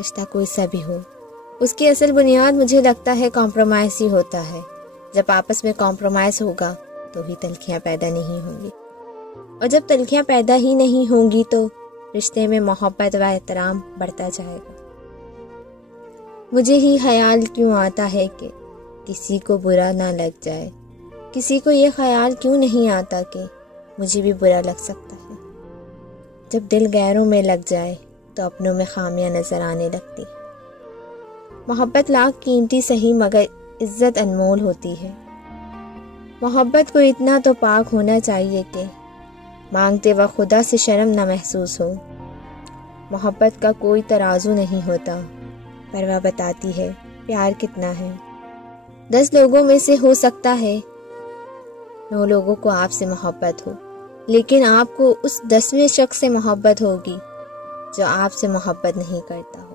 رشتہ کوئی سا بھی ہو، اس کی اصل بنیاد مجھے لگتا ہے کمپرومائز ہی ہوتا ہے۔ جب آپس میں کمپرومائز ہوگا تو ہی تلخیاں پیدا نہیں ہوں گی، اور جب تلخیاں پیدا ہی نہیں ہوں گی تو رشتے میں محبت و احترام بڑھتا جائے گا۔ مجھے ہی خیال کیوں آتا ہے کہ کسی کو برا نہ لگ جائے، کسی کو یہ خیال کیوں نہیں آتا کہ مجھے بھی برا لگ سکتا ہے۔ جب دل غیروں میں لگ جائے تو اپنوں میں خامیاں نظر آنے لگتی۔ محبت لاکھ قیمتی سہی مگر عزت انمول ہوتی ہے۔ محبت کو اتنا تو پاک ہونا چاہیے کہ مانگتے وقت خدا سے شرم نہ محسوس ہو۔ محبت کا کوئی ترازو نہیں ہوتا، پر وہ بتاتی ہے پیار کتنا ہے۔ 10 لوگوں میں سے ہو سکتا ہے 9 لوگوں کو آپ سے محبت ہو، لیکن آپ کو اس 10ویں شخص سے محبت ہوگی جو آپ سے محبت نہیں کرتا ہو۔